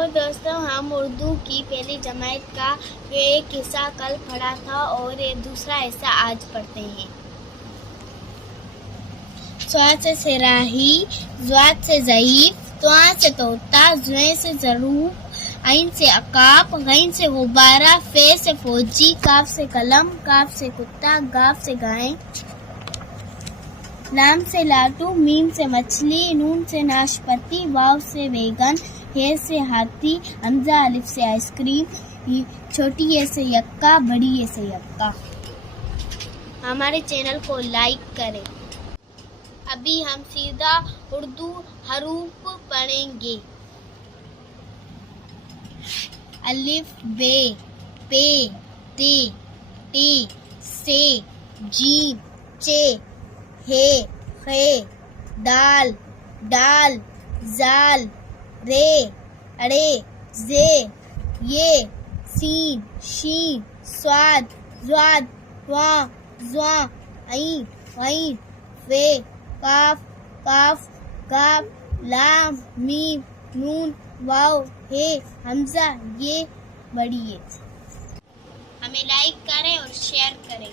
Hello दोस्तों, हम उर्दू की पहली जमात का एक हिस्सा कल पढ़ा था और ये दूसरा हिस्सा आज पढ़ते हैं। स्वाद से सिराही, ज़्वाद से ज़ईफ़, त्वा से तोता, ज़ुए से ज़रूब, आइन से अकाब, गैन से गुब्बारा, फे से फौजी, काफ से कलम, काफ से कुत्ता, गाफ से गाय, लाम से लाटू, मीम से मछली, नून से नाशपाती, वाव से वैगन, हे से हाथी, हमजा अलिफ से आइसक्रीम, छोटी ये से यक्का, बड़ी ये से यक्का। हमारे चैनल को लाइक करें। अभी हम सीधा उर्दू हरूफ पढ़ेंगे। अलिफ बे, पे, ते, टे, से, जीम, चे, हे, खे, दाल, डाल, जाल, रे, अड़े, जे, ये, सीन, शीन, स्वाद, ज़्वाद, त्वा, ज़्वा, ऐन, गैन, फे, काफ, काफ, गाफ, लाम, मीम, नून, वाव, हे, हमजा, ये, बड़ी ये। हमें लाइक करें और शेयर करें।